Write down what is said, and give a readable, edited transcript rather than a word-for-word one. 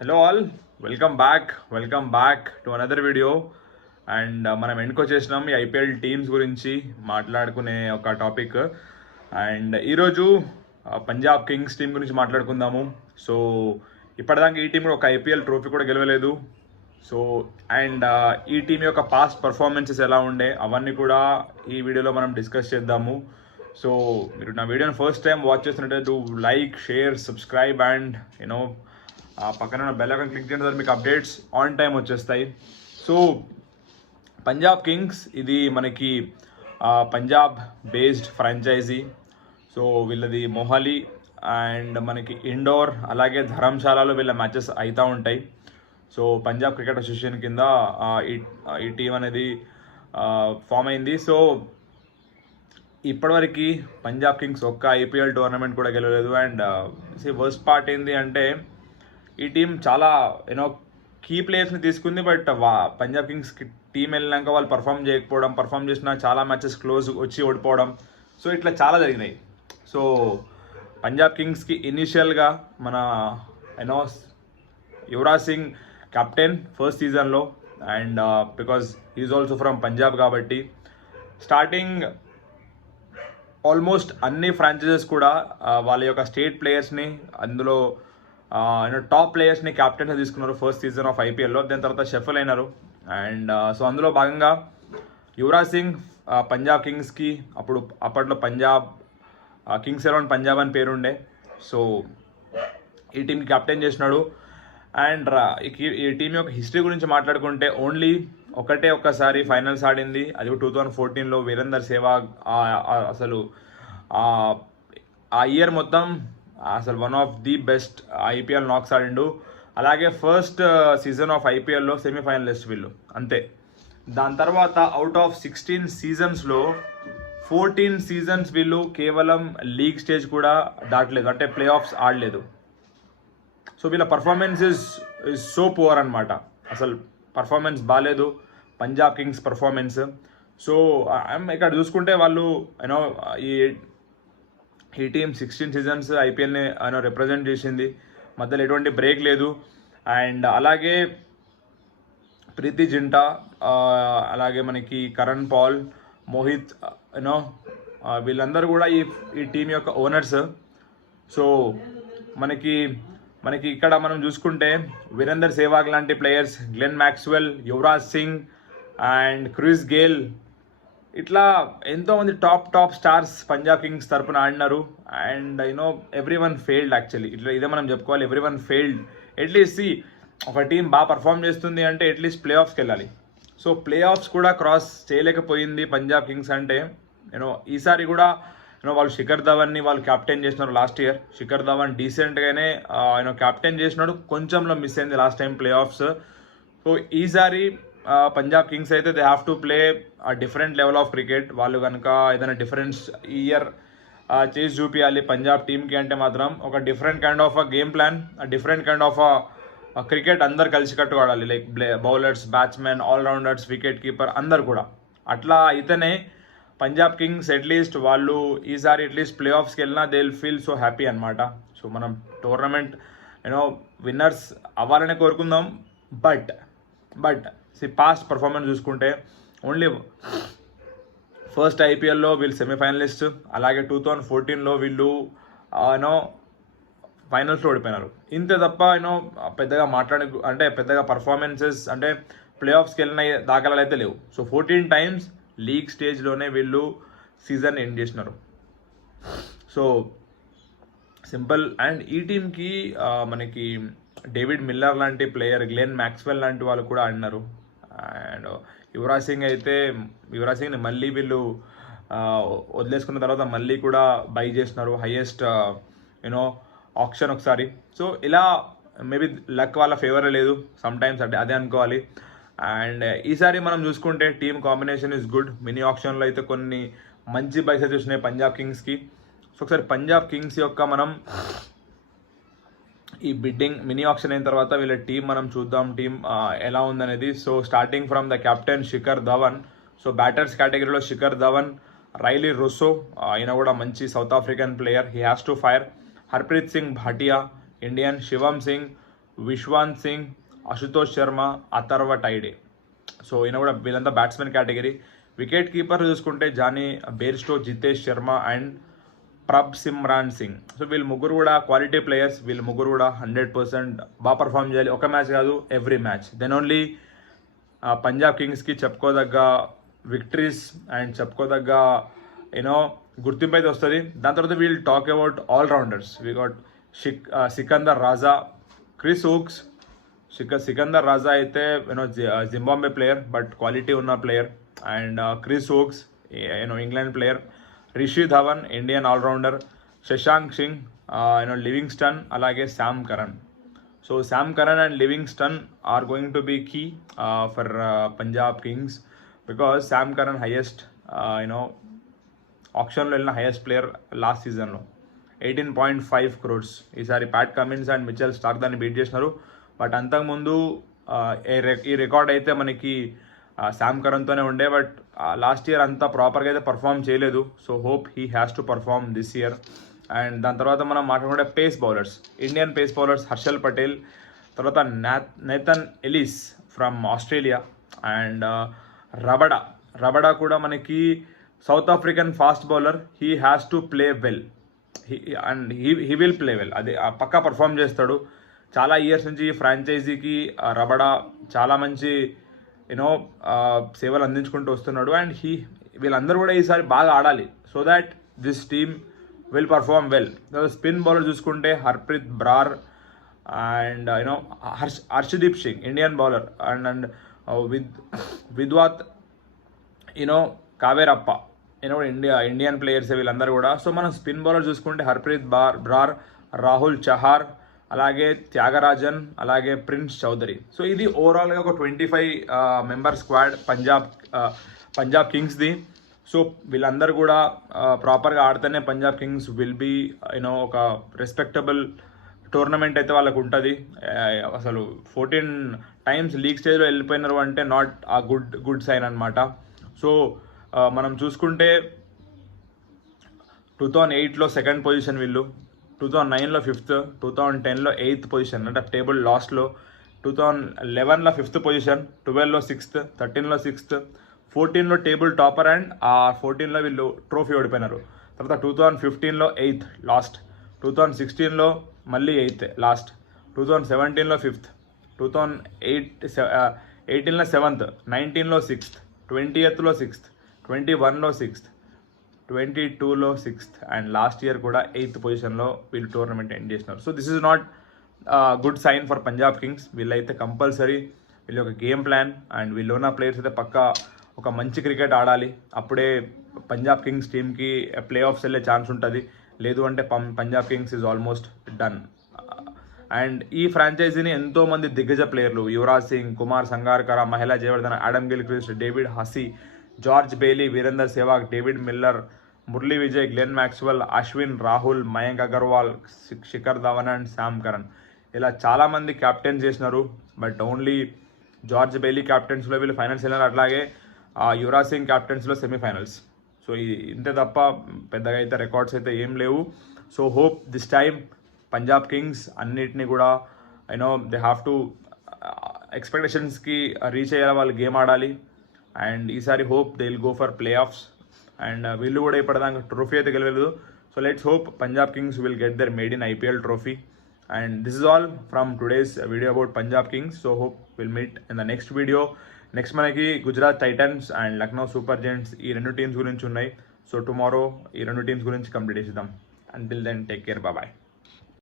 Hello all, welcome back to another video. And మనం ఎండ్కి వచ్చేసినాం ఈ ఐపీఎల్ టీమ్స్ గురించి మాట్లాడుకునే ఒక టాపిక్. అండ్ ఈరోజు పంజాబ్ కింగ్స్ టీం గురించి మాట్లాడుకుందాము. సో ఇప్పటిదాకా ఈ టీం కూడా ఒక ఐపీఎల్ ట్రోఫీ కూడా గెలవలేదు. సో అండ్ ఈ టీం యొక్క పాస్ట్ పర్ఫార్మెన్సెస్ ఎలా ఉండే అవన్నీ కూడా ఈ వీడియోలో మనం డిస్కస్ చేద్దాము. సో మీరు నా వీడియోని ఫస్ట్ టైం వాచ్ చేస్తున్నట్టు లైక్, షేర్, సబ్స్క్రైబ్ అండ్ పక్కన బెల్ ఐకాన్ క్లిక్ చేయడం ద్వారా మీకు అప్డేట్స్ ఆన్ టైం వచ్చేస్తాయి. సో పంజాబ్ కింగ్స్ ఇది మనకి పంజాబ్ బేస్డ్ ఫ్రాంచైజీ. సో వీళ్ళది మొహాలీ అండ్ మనకి ఇండోర్ అలాగే ధర్మశాలలో వీళ్ళ మ్యాచెస్ అవుతూ ఉంటాయి. సో పంజాబ్ క్రికెట్ అసోసియేషన్ కింద ఈ టీం అనేది ఫామ్ అయింది. సో ఇప్పటివరకు పంజాబ్ కింగ్స్ ఒక్క ఐపీఎల్ టోర్నమెంట్ కూడా గెలవలేదు. అండ్ వర్స్ట్ పార్ట్ ఏంటి అంటే ఈ టీం చాలా కీ ప్లేయర్స్ని తీసుకుంది. బట్ పంజాబ్ కింగ్స్కి టీం వెళ్ళినాక వాళ్ళు పర్ఫామ్ చేసిన చాలా మ్యాచెస్ క్లోజ్ వచ్చి ఓడిపోవడం. సో ఇట్లా చాలా జరిగినాయి. సో పంజాబ్ కింగ్స్కి ఇనీషియల్గా మన యువరాజ్ సింగ్ కెప్టెన్ ఫస్ట్ సీజన్లో. And because is also from Punjab కాబట్టి స్టార్టింగ్ ఆల్మోస్ట్ అన్ని ఫ్రాంచైజెస్ కూడా వాళ్ళ యొక్క స్టేట్ ప్లేయర్స్ని అందులో టాప్ ప్లేయర్స్ని క్యాప్టెన్గా తీసుకున్నారు ఫస్ట్ సీజన్ ఆఫ్ ఐపీఎల్లో. దాని తర్వాత షఫల్ అయినారు. అండ్ సో అందులో భాగంగా యువరాజ్ సింగ్ పంజాబ్ కింగ్స్కి అప్పట్లో పంజాబ్ కింగ్స్ 11 పంజాబ్ అని పేరుండే. సో ఈ టీంకి కెప్టెన్ చేసినాడు. అండ్ ఈ టీం యొక్క హిస్టరీ గురించి మాట్లాడుకుంటే ఓన్లీ ఒక్కసారి ఫైనల్స్ ఆడింది, అది 2014లో వీరేందర్ సెహ్వాగ్. అసలు ఆ ఇయర్ మొత్తం అసలు one of the best IPL knocks ఆడిండు. అలాగే ఫస్ట్ సీజన్ ఆఫ్ ఐపీఎల్లో సెమీఫైనలిస్ట్ వీళ్ళు అంతే. దాని తర్వాత అవుట్ ఆఫ్ 16 సీజన్స్లో 14 సీజన్స్ వీళ్ళు కేవలం లీగ్ స్టేజ్ కూడా దాటలేదు, అంటే ప్లే ఆఫ్స్ ఆడలేదు. సో వీళ్ళ పర్ఫార్మెన్స్ ఇస్ సో పువర్ అనమాట. అసలు పర్ఫార్మెన్స్ బాగాలేదు పంజాబ్ కింగ్స్ పర్ఫార్మెన్స్. సో ఇక్కడ చూసుకుంటే వాళ్ళు ఈ టీం 16 సీజన్స్ ఐపీఎల్ని రిప్రజెంట్ చేసింది, మధ్యలో ఎటువంటి బ్రేక్ లేదు. అండ్ అలాగే ప్రీతి జింటా, అలాగే మనకి కరణ్ పాల్, మోహిత్ వీళ్ళందరూ కూడా ఈ టీం యొక్క ఓనర్స్. సో మనకి ఇక్కడ మనం చూసుకుంటే వీరేందర్ సెహ్వాగ్ లాంటి players, Glenn Maxwell, Yuvraj Singh and Chris Gayle, ఇట్లా ఎంతోమంది టాప్ స్టార్స్ పంజాబ్ కింగ్స్ తరపున ఆడినారు. And everyone failed actually. ఇదే మనం చెప్పుకోవాలి, ఎవ్రీ వన్ ఫెయిల్డ్. అట్లీస్ట్ ఒక టీం బాగా పర్ఫామ్ చేస్తుంది అంటే అట్లీస్ట్ ప్లే ఆఫ్స్కి వెళ్ళాలి. సో ప్లే ఆఫ్స్ కూడా క్రాస్ చేయలేకపోయింది పంజాబ్ కింగ్స్. అంటే ఈసారి కూడా వాళ్ళు శిఖర్ ధవన్ని వాళ్ళు క్యాప్టెన్ చేసినారు లాస్ట్ ఇయర్. శిఖర్ ధవన్ డీసెంట్గానే క్యాప్టెన్ చేసినాడు, కొంచెంలో మిస్ అయింది last time playoffs. So ఈసారి పంజాబ్ కింగ్స్ అయితే they have to play different level of cricket. వాళ్ళు కనుక ఏదైనా డిఫరెన్స్ ఈ ఇయర్ చేసి చూపించాలి పంజాబ్ టీంకి అంటే మాత్రం ఒక different kind of game plan, different kind of cricket అందరు కలిసికట్టు ఆడాలి. Like bowlers, batsmen, allrounders, wicket keeper అందరు కూడా. అట్లా అయితేనే పంజాబ్ కింగ్స్ అట్లీస్ట్ వాళ్ళు ఈసారి అట్లీస్ట్ ప్లే ఆఫ్స్కి వెళ్ళినా they will feel so happy అనమాట. సో మనం టోర్నమెంట్ విన్నర్స్ అవ్వాలనే కోరుకుందాం. బట్ పాస్ట్ పర్ఫార్మెన్స్ చూసుకుంటే ఓన్లీ ఫస్ట్ ఐపీఎల్లో వీళ్ళు సెమీఫైనలిస్ట్, అలాగే 2014లో వీళ్ళు ఫైనల్స్లో ఓడిపోయినారు. ఇంతే తప్ప పెద్దగా పెద్దగా పర్ఫార్మెన్సెస్ అంటే ప్లే ఆఫ్స్కి వెళ్ళిన దాఖలాలు అయితే లేవు. సో 14 టైమ్స్ లీగ్ స్టేజ్లోనే వీళ్ళు సీజన్ ఎండ్ చేసినారు. So simple. అండ్ ఈ టీంకి మనకి డేవిడ్ మిల్లర్ లాంటి ప్లేయర్, గ్లెన్ మ్యాక్స్వెల్ లాంటి వాళ్ళు కూడా ఆడినారు. అండ్ యువరాజ్ సింగ్ని మళ్ళీ వీళ్ళు వదిలేసుకున్న తర్వాత మళ్ళీ కూడా బై చేసినారు, హైయెస్ట్ ఆప్షన్ ఒకసారి. సో ఇలా మేబీ లక్ వాళ్ళ ఫేవర్ లేదు సమ్ టైమ్స్, అంటే అదే అనుకోవాలి. అండ్ ఈసారి మనం చూసుకుంటే team combination is good. Mini ఆప్షన్లో అయితే కొన్ని మంచి బైస్ అయితే వచ్చినాయి పంజాబ్ కింగ్స్కి. సో ఒకసారి పంజాబ్ కింగ్స్ యొక్క మనం ఈ బిడ్డింగ్ మినీ ఆప్షన్ అయిన తర్వాత వీళ్ళ టీం మనం చూద్దాం, టీం ఎలా ఉందనేది. So starting from the captain Shikhar Dhawan. So batters కేటగిరీలో శిఖర్ ధవన్, రైలీ రొస్సో, ఈయన కూడా మంచి south African player, he has to fire. Harpreet Singh Bhatia Indian, Shivam Singh Vishwanath Singh, Ashutosh Sharma, Atharva Taide. So ఈయన కూడా వీళ్ళంతా బ్యాట్స్మెన్ కేటగిరీ. వికెట్ కీపర్ చూసుకుంటే Jonny Bairstow, Jitesh Sharma and Prabhsimran Singh. So వీళ్ళు ముగ్గురు కూడా క్వాలిటీ ప్లేయర్స్. వీళ్ళు ముగ్గురు కూడా 100% బాగా పర్ఫామ్ చేయాలి. ఒక మ్యాచ్ కాదు, every match. Then only Punjab కింగ్స్కి చెప్పుకోదగ్గ విక్టరీస్ అండ్ చెప్పుకోదగ్గ యూనో గుర్తింపు అయితే వస్తుంది. దాని తర్వాత we'll talk about allrounders. We got Sikandar Raza, Chris Woakes. Sikandar Raza అయితే you know Zimbabwe player but quality ఉన్న player. And Chris Woakes you know England player. Rishi Dhawan Indian allrounder. Shashank Singh you know Livingstone, అలాగే Sam Curran. So Sam Curran and Livingstone are going to be key for Punjab Kings because Sam Curran highest you know ఆప్షన్లో వెళ్ళిన highest player last సీజన్లో 18.5 crores. ఈసారి Pat Cummins and Mitchell Starc దాన్ని beat చేసినారు. But అంతకుముందు ఈ record అయితే మనకి శామ్ కరణ్తోనే ఉండే. బట్ లాస్ట్ ఇయర్ అంతా ప్రాపర్గా అయితే పర్ఫామ్ చేయలేదు. So hope he has to perform this year. And దాని తర్వాత మనం మాట్లాడుకుంటే pace bowlers. Indian pace bowlers Harshal Patel, తర్వాత Nathan Ellis from Australia and Rabada కూడా మనకి south African fast bowler. He has to play well and he will play well. అది పక్కా perform చేస్తాడు. చాలా ఇయర్స్ నుంచి ఫ్రాంచైజీకి రబడా చాలా మంచి యూనో సేవలు అందించుకుంటూ వస్తున్నాడు. అండ్ వీళ్ళందరూ కూడా ఈసారి బాగా ఆడాలి so that this team will perform well. Spin bowler చూసుకుంటే Harpreet Brar and you know Harshdeep Singh Indian bowler and Vidwath you know Kaverappa you know Indian players వీళ్ళందరూ కూడా. సో మనం స్పిన్ బౌలర్ చూసుకుంటే హర్ప్రీత్ బ్రార్, రాహుల్ చహార్, అలాగే త్యాగరాజన్, అలాగే ప్రిన్స్ చౌదరి. సో ఇది ఓవరాల్గా ఒక 25 మెంబర్ స్క్వాడ్ పంజాబ్ కింగ్స్ది. సో వీళ్ళందరూ కూడా ప్రాపర్గా ఆడితేనే Punjab Kings will be you know respectable tournament అయితే వాళ్ళకు ఉంటుంది. అసలు 14 times లీగ్ స్టేజ్లో వెళ్ళిపోయినారు అంటే నాట్ ఆ గుడ్ సైన్ అనమాట. సో మనం చూసుకుంటే 2008లో సెకండ్ పొజిషన్ వీళ్ళు, 2009లో 5th, 2010లో 8th పొజిషన్ అంటే టేబుల్ లాస్ట్లో, 2011లో 5th పొజిషన్, 12లో 6th, 13లో 6th, 14లో టేబుల్ టాపర్ అండ్ ఆ 14లో వీళ్ళు ట్రోఫీ ఓడిపోయినారు. తర్వాత 2015లో 8th లాస్ట్, 2016లో మళ్ళీ 8th లాస్ట్, 2017లో 5th, 2018లో 7th, 19లో 6th, 20thలో 6th, 21లో 6th, 22లో 6th అండ్ లాస్ట్ ఇయర్ కూడా 8th పొజిషన్లో వీళ్ళు టోర్నమెంట్ ఎండ్ చేసినారు. So this is not good sign for Punjab Kings. వీళ్ళైతే కంపల్సరీ వీళ్ళ ఒక గేమ్ ప్లాన్ అండ్ వీళ్ళున్న ప్లేయర్స్ అయితే పక్కా ఒక మంచి క్రికెట్ ఆడాలి. అప్పుడే పంజాబ్ కింగ్స్ టీమ్కి ప్లే ఆఫ్స్ వెళ్ళే ఛాన్స్ ఉంటుంది. లేదు అంటే Punjab Kings is almost done. And ఈ ఫ్రాంచైజీని ఎంతోమంది దిగ్గజ ప్లేయర్లు Yuvraj Singh, Kumar Sangakkara, Mahela Jayawardene, Adam Gilchrist, David Hussey, George Bailey, Virender Sehwag, David Miller, Murali Vijay, Glenn Maxwell, Ashwin, Rahul, Mayank Agarwal, Shikhar Dhawan and Sam Curran ఇలా చాలామంది క్యాప్టెన్స్ చేసినారు. బట్ ఓన్లీ జార్జ్ బెయిలీ క్యాప్టెన్స్లో వీళ్ళు ఫైనల్స్ వెళ్ళినారు. అట్లాగే యువరాజ్ సింగ్ క్యాప్టెన్స్లో సెమీఫైనల్స్. సో ఇంతే తప్ప పెద్దగా అయితే రికార్డ్స్ అయితే ఏం లేవు. So hope this time Punjab Kings అన్నిటినీ కూడా యూనో దే హ్యావ్ టు ఎక్స్పెక్టేషన్స్కి రీచ్ అయ్యేలా వాళ్ళు గేమ్ ఆడాలి. అండ్ ఈసారి hope they will go for playoffs. And వీళ్ళు కూడా ఇప్పటిదాకా ట్రోఫీ అయితే గెలవలేదు. So let's hope Punjab Kings will get their made in IPL trophy. And this is all from today's video about Punjab Kings. So hope will meet in the next video. Next మనకి Gujarat Titans and Lucknow Super Giants ఈ రెండు teams గురించి ఉన్నాయి. So tomorrow ఈ రెండు teams గురించి complete చేద్దాం. Until then take care, bye.